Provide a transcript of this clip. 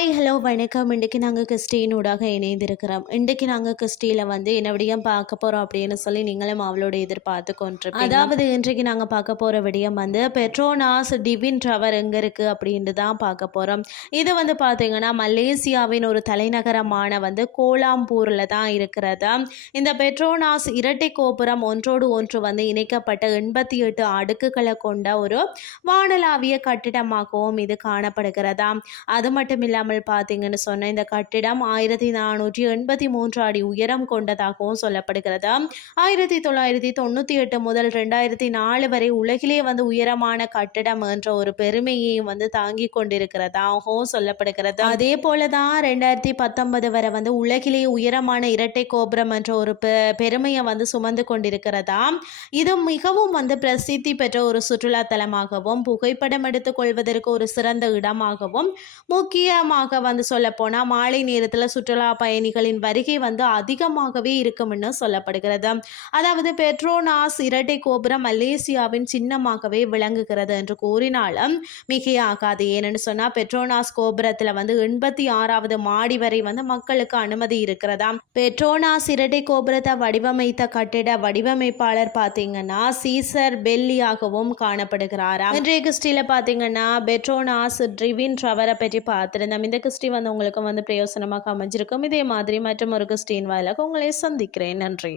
Hello வணக்கம். இன்றைக்கி நாங்கள் கிறிஸ்டினூடாக இணைந்திருக்கிறோம். இன்றைக்கு நாங்கள் கிறிஸ்டியில் வந்து என்ன விடியம் பார்க்க போகிறோம் அப்படின்னு சொல்லி நீங்களும் அவளோட எதிர்பார்த்து கொண்டு அதாவது இன்றைக்கு நாங்கள் பார்க்க போகிற விடியம் வந்து பெட்ரோனாஸ் டிவின் டவர் எங்கே இருக்குது அப்படின்ட்டு தான் பார்க்க போகிறோம் இது வந்து பார்த்தீங்கன்னா மலேசியாவின் ஒரு தலைநகரமான வந்து கோலாம்பூரில் தான் இருக்கிறது. இந்த பெட்ரோனாஸ் இரட்டை கோபுரம் ஒன்றோடு ஒன்று வந்து இணைக்கப்பட்ட எண்பத்தி எட்டு அடுக்குகளை கொண்ட ஒரு வானலாவிய கட்டிடமாகவும் இது காணப்படுகிறதா. அது மட்டும் இல்லாமல் பார்த்தீங்கன்னு சொன்ன இந்த கட்டிடம் ஆயிரத்தி நானூற்றி எண்பத்தி மூன்று அடி உயரம் கொண்டதாகவும் சொல்லப்படுகிறது. ஆயிரத்தி தொள்ளாயிரத்தி தொண்ணூற்றி எட்டு முதல் ரெண்டாயிரத்தி நாலு வரை உலகிலே வந்து உயரமான கட்டிடம் என்ற ஒரு பெருமையையும் வந்து தாங்கி கொண்டிருக்கிறதாகவும் சொல்லப்படுகிறது. அதே போல தான் ரெண்டாயிரத்தி பத்தொன்பது வரை வந்து உலகிலே உயரமான இரட்டை கோபுரம் என்ற ஒரு பெருமையை வந்து சுமந்து கொண்டிருக்கிறதா? இது மிகவும் வந்து பிரசித்தி பெற்ற ஒரு சுற்றுலா தலமாகவும் புகைப்படம் எடுத்துக்கொள்வதற்கு ஒரு சிறந்த இடமாகவும் முக்கியமாக வந்து சொல்லப்போனால் மாலை நேரத்தில் சுற்றுலா பயணிகளின் வருகை வந்து அதிகமாகவே இருக்கும்னு சொல்லப்படுகிறது. அதாவது பெட்ரோனாஸ் இரட்டை கோபுரம் மலேசியாவின் சின்னமாகவே விளங்குகிறது என்று கூறினாலும் மிகையாகாது. ஏன்னு சொன்னால் பெட்ரோனாஸ் கோபுரத்தில் வந்து எண்பத்தி ஆறாவது மாடி வரை வந்து மக்களுக்கு அனுமதி இருக்கிறதா? பெட்ரோனாஸ் இரட்டை கோபுரத்தை வடிவமைத்த கட்டிட வடிவமைப்பாளர் பார்த்தீங்கன்னா சீசர் பெல்லியாகவும் காணப்படுகிறாராம் இன்றைய கிறிஸ்டியில் பார்த்தீங்கன்னா பெட்ரோனாஸ் ட்ரிவின் ட்ரவரை பற்றி பார்த்துருந்தோம். இந்த கிறிஸ்டி வந்து உங்களுக்கு வந்து பிரயோசனமாக அமைஞ்சிருக்கும். இதே மாதிரி மற்றும் ஒரு கிறிஸ்டின் வாயிலாக உங்களை சந்திக்கிறேன். நன்றி.